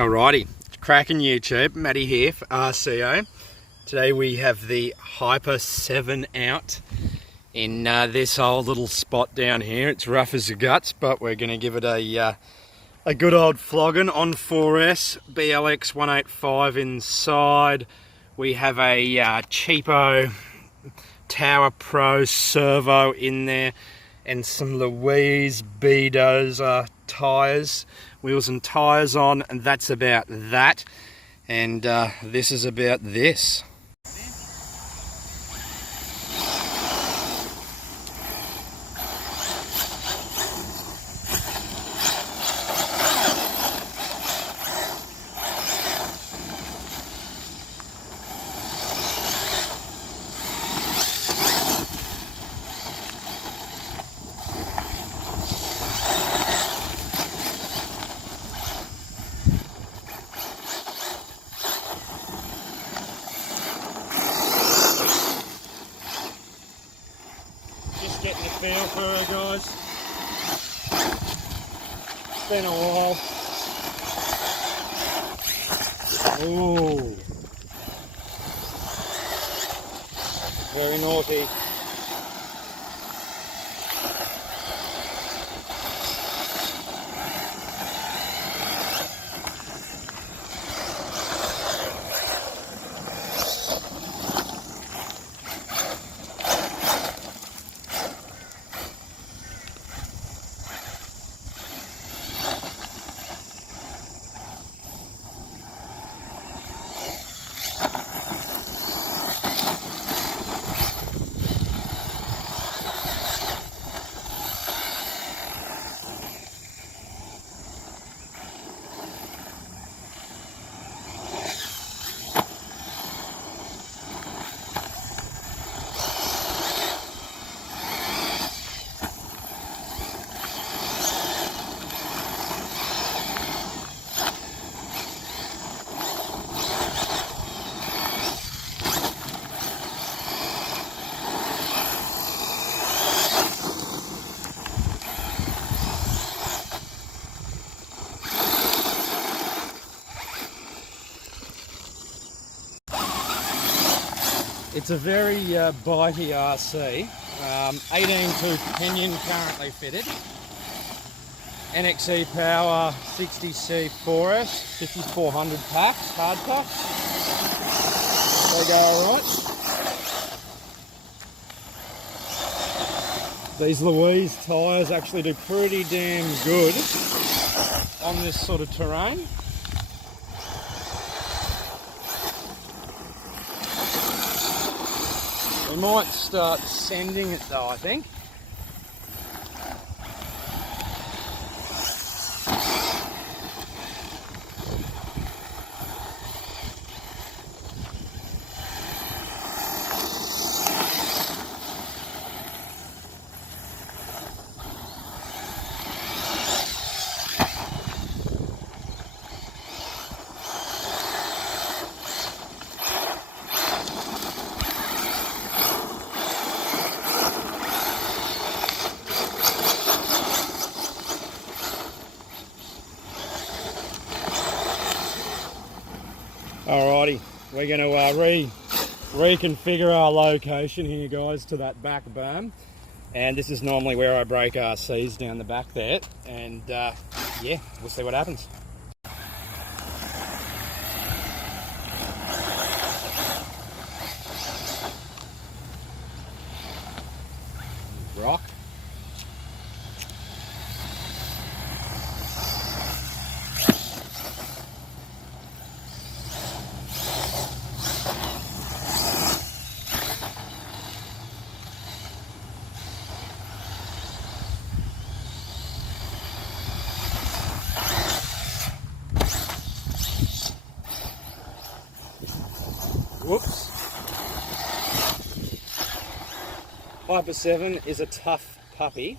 Alrighty, cracking YouTube, Matty here for RCO. Today we have the Hyper7 out in this old little spot down here. It's rough as the guts, but we're going to give it a good old flogging on 4S, BLX 185 inside. We have a cheapo Tower Pro servo in there and some Louise B-ulldoze tyres. Wheels and tyres on, and that's about that. And this is about this. Getting a feel for her, guys. It's been a while. Ooh. Very naughty. It's a very bitey RC, 18-tooth pinion currently fitted, Nxe Power 60C 4S, 5400 packs, hard packs, they go alright. These Louise tyres actually do pretty damn good on this sort of terrain. We might start sending it though, I think. Alrighty, we're going to reconfigure our location here, guys, to that back berm. And this is normally where I break RCs down the back there. And yeah, we'll see what happens. Rock. Whoops. Hyper7 is a tough puppy.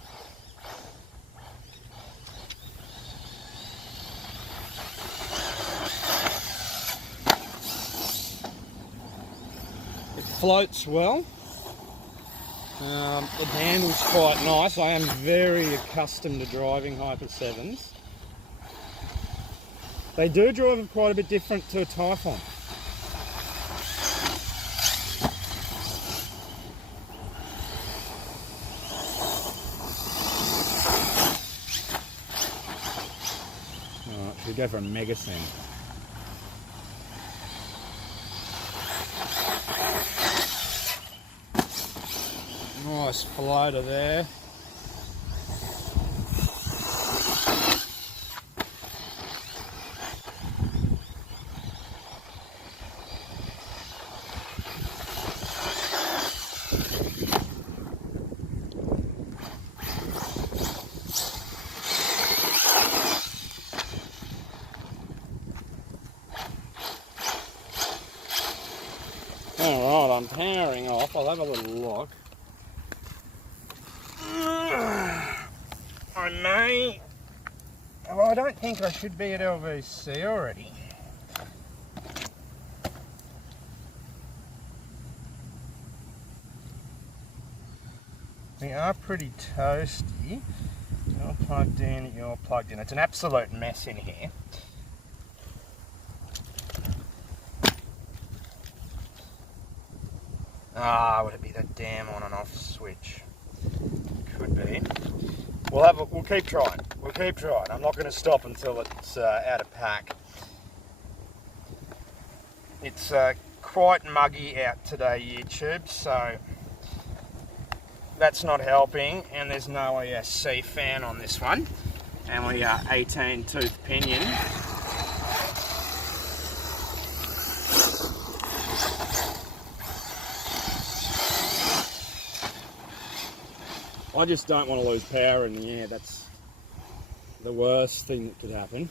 It floats well. It handles quite nice. I am very accustomed to driving Hyper7s. They do drive quite a bit different to a Typhon. Alright, should we go for a Mega Send? Nice floater there. Alright, I'm powering off. I'll have a little look. I may... Well, I don't think I should be at LVC already. We are pretty toasty. You're plugged in, you're plugged in. It's an absolute mess in here. Ah, would it be that damn on and off switch? Could be. We'll keep trying. We'll keep trying. I'm not going to stop until it's out of pack. It's quite muggy out today, YouTube, so that's not helping. And there's no ESC fan on this one. And we are 18 tooth pinion. I just don't want to lose power in the air. That's the worst thing that could happen.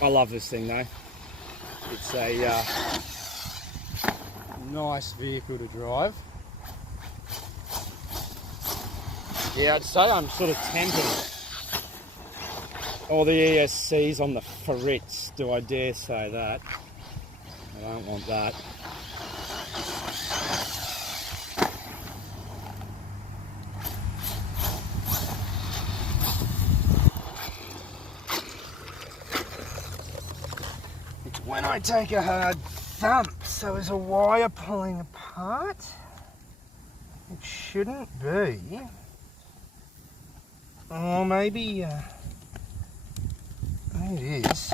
I love this thing though. It's a nice vehicle to drive. Yeah, I'd say I'm sort of tempted. All the ESCs on the ferrets, do I dare say that? I don't want that. It's when I take a hard thump, so is a wire pulling apart? It shouldn't be. Oh, maybe it is.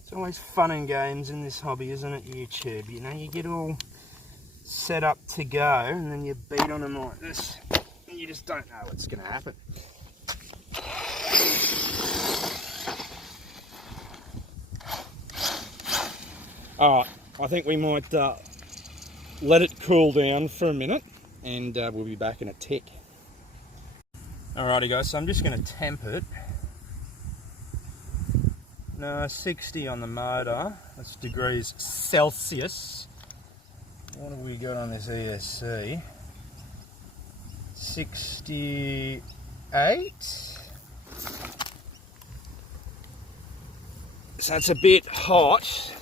It's always fun and games in this hobby, isn't it, YouTube? You know, you get all set up to go and then you beat on them like this and you just don't know what's going to happen. Alright, I think we might let it cool down for a minute. And we'll be back in a tick. Alrighty guys, so I'm just going to temp it. No, 60 on the motor. That's degrees Celsius. What have we got on this ESC? 68. So it's a bit hot.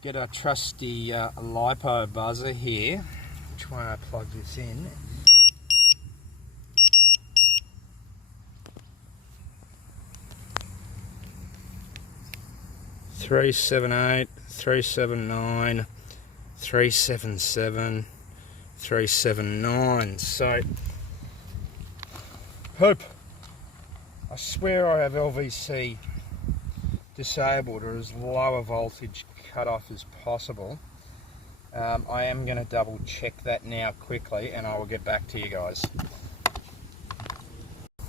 Get our trusty Lipo buzzer here. Which one I plug this in? Three 7.8, 379, 377, 379. So, hope. I swear I have LVC disabled or as low a voltage cut off as possible. I am going to double check that now quickly and I will get back to you guys.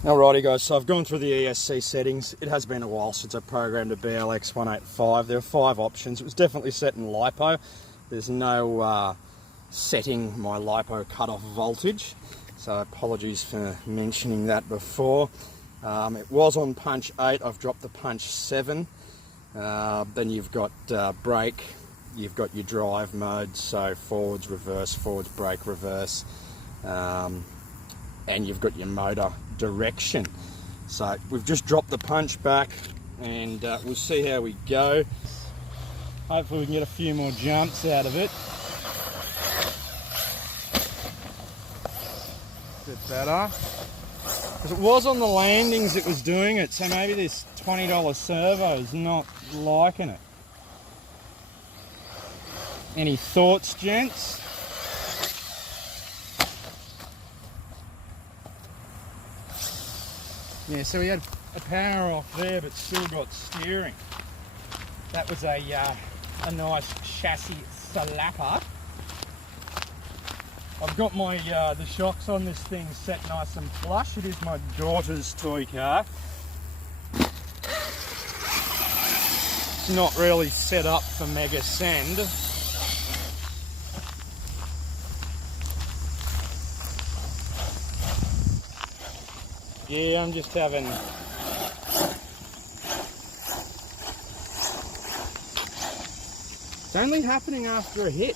Alrighty guys, so I've gone through the ESC settings. It has been a while since I programmed a BLX 185. There are 5 options. It was definitely set in Lipo. There's no setting my Lipo cutoff voltage, so apologies for mentioning that before. It was on punch 8, I've dropped the punch 7. Then you've got brake, you've got your drive modes, so forwards, brake, reverse, and you've got your motor direction. So we've just dropped the punch back, and we'll see how we go. Hopefully we can get a few more jumps out of it. Bit better. Because it was on the landings it was doing it, so maybe this $20 servo is not liking it. Any thoughts, gents? Yeah, so we had a power off there, but still got steering. That was a nice chassis slapper. I've got my the shocks on this thing set nice and flush. It is my daughter's toy car. It's not really set up for mega send. Yeah, I'm just having... It's only happening after a hit.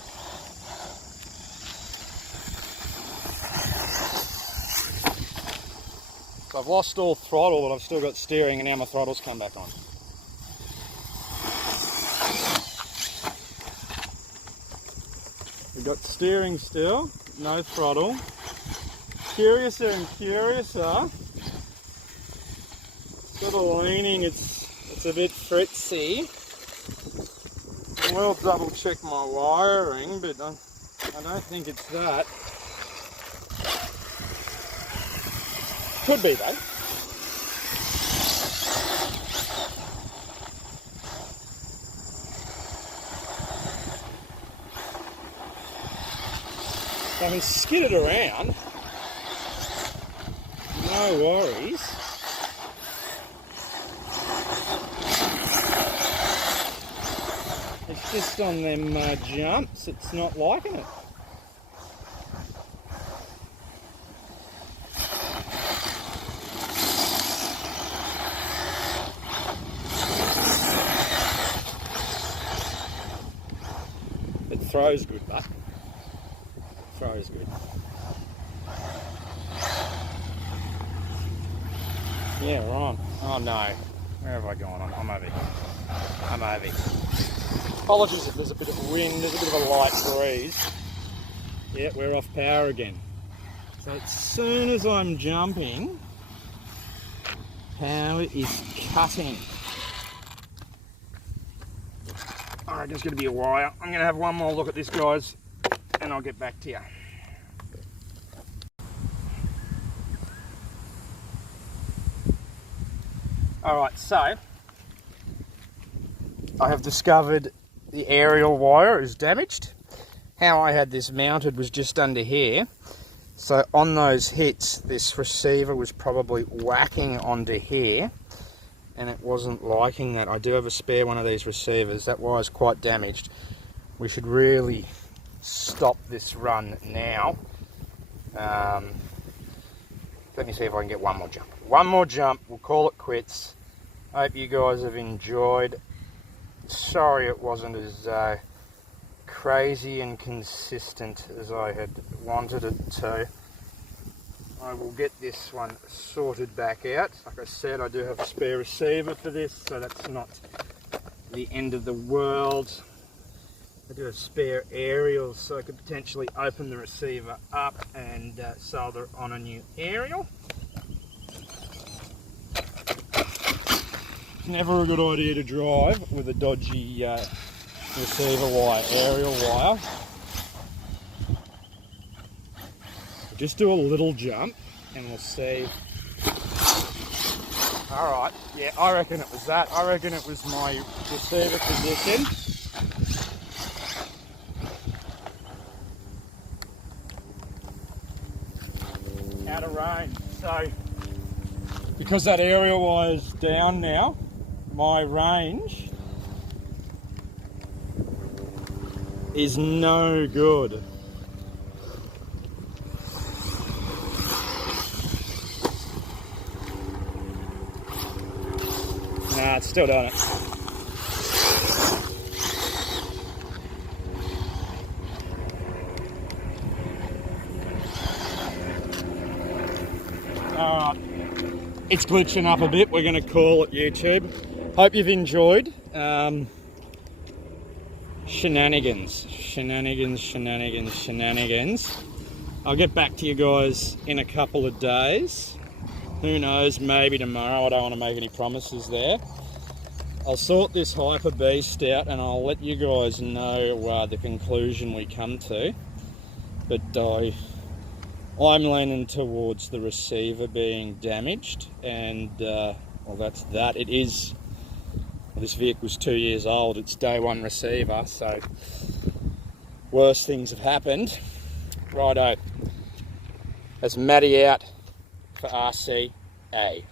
So I've lost all throttle, but I've still got steering, and now my throttle's come back on. We've got steering still, no throttle. Curiouser and curiouser. Sort of leaning, it's a bit fritzy. I will double check my wiring, but I don't think it's that. Could be though. So I can skid it around. No worries. It's just on them jumps, it's not liking it. It throws good, but throws good. Yeah, we're on. Oh no. Where have I gone? I'm over here. I'm over here. Apologies if there's a bit of wind, there's a bit of a light breeze. Yeah, we're off power again. So as soon as I'm jumping, power is cutting. I reckon it's going to be a while. I'm going to have one more look at this, guys, and I'll get back to you. Alright, so I have discovered the aerial wire is damaged. How I had this mounted was just under here. So on those hits, this receiver was probably whacking onto here, and it wasn't liking that. I do have a spare one of these receivers. That wire's quite damaged. We should really stop this run now. Let me see if I can get one more jump. One more jump, we'll call it quits. Hope you guys have enjoyed. Sorry it wasn't as crazy and consistent as I had wanted it to. I will get this one sorted back out. Like I said, I do have a spare receiver for this, so that's not the end of the world. I do have spare aerials, so I could potentially open the receiver up and solder on a new aerial. It's never a good idea to drive with a dodgy receiver wire, aerial wire. Just do a little jump and we'll see. Alright, yeah, I reckon it was that. I reckon it was my receiver position. Out of range. So, because that aerial wire's down now, my range is no good. Nah, it's still doing it. Alright. it's glitching up a bit. We're going to call it YouTube. Hope you've enjoyed. Shenanigans. I'll get back to you guys in a couple of days. Who knows, maybe tomorrow. I don't want to make any promises there. I'll sort this Hyper Beast out and I'll let you guys know the conclusion we come to. But I'm leaning towards the receiver being damaged, and well, that's that. It is, well, this vehicle's 2 years old. It's day one receiver, so worse things have happened. Righto. That's Matty out for RCA.